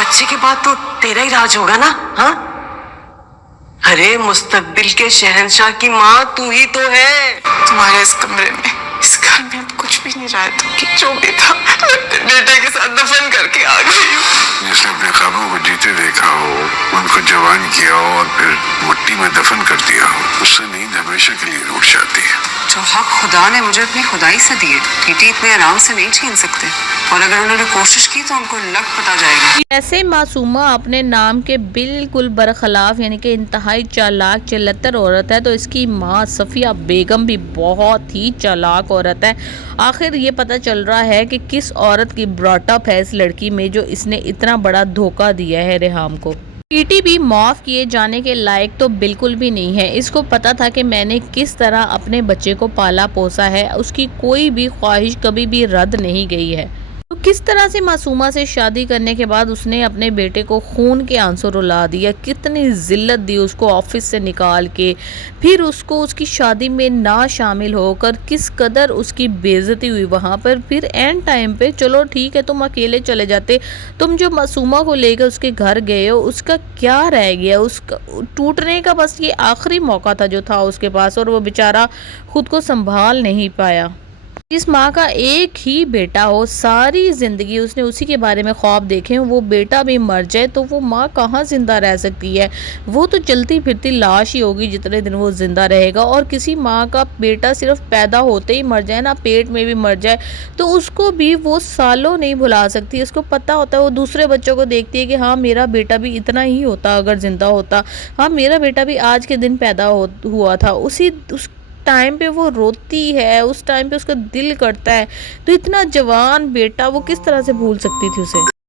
बच्चे के बाद तो तेरा ही राज होगा ना? हाँ, अरे मुस्तकबिल के शहंशाह की माँ तू ही तो है। तुम्हारे इस कमरे में, इस घर में अब कुछ भी नहीं रहा है, तो जो भी था मैं अपने बेटे के साथ दफन करके आ गई हूँ। जिसने अपने ख्वाबों को जीते देखा हो, उनको जवान किया हो और फिर मिट्टी में दफन कर दिया हो, उससे नींद हमेशा के लिए रूठ जाती है। जो हक खुदा ने मुझे अपनी खुदाई से दिए, टीटी इतने आराम से नहीं छीन सकते, और अगर उन्होंने कोशिश की तो उनको लग पता जाएगा। ऐसे मासूमा अपने नाम के बिल्कुल बरखिलाफ यानी कि इंतहाई चालाक चलत्तर औरत है, तो इसकी माँ सफ़िया बेगम भी बहुत ही चालाक औरत है। आखिर ये पता चल रहा है कि किस औरत की ब्रॉटअप है इस लड़की में जो इसने इतना बड़ा धोखा दिया है रेहाम को। टीटी भी माफ़ किए जाने के लायक तो बिल्कुल भी नहीं है। इसको पता था कि मैंने किस तरह अपने बच्चे को पाला पोसा है, उसकी कोई भी ख्वाहिश कभी भी रद्द नहीं गई है। तो किस तरह से मासूमा से शादी करने के बाद उसने अपने बेटे को खून के आंसू रुला दिया, कितनी जिल्लत दी उसको ऑफिस से निकाल के, फिर उसको उसकी शादी में ना शामिल होकर किस कदर उसकी बेइज्जती हुई वहाँ पर। फिर एंड टाइम पे चलो ठीक है तुम अकेले चले जाते, तुम जो मासूमा को लेकर उसके घर गए हो उसका क्या रह गया, उसका टूटने का बस ये आखिरी मौका था जो था उसके पास, और वो बेचारा खुद को संभाल नहीं पाया। जिस माँ का एक ही बेटा हो, सारी ज़िंदगी उसने उसी के बारे में ख्वाब देखे, वो बेटा भी मर जाए तो वो माँ कहाँ ज़िंदा रह सकती है? वो तो चलती फिरती लाश ही होगी जितने दिन वो ज़िंदा रहेगा। और किसी माँ का बेटा सिर्फ पैदा होते ही मर जाए ना, पेट में भी मर जाए, तो उसको भी वो सालों नहीं भुला सकती। उसको पता होता है, वो दूसरे बच्चों को देखती है कि हाँ मेरा बेटा भी इतना ही होता अगर ज़िंदा होता, हाँ मेरा बेटा भी आज के दिन पैदा हुआ था। उस टाइम पे वो रोती है, उस टाइम पे उसका दिल करता है, तो इतना जवान बेटा वो किस तरह से भूल सकती थी उसे।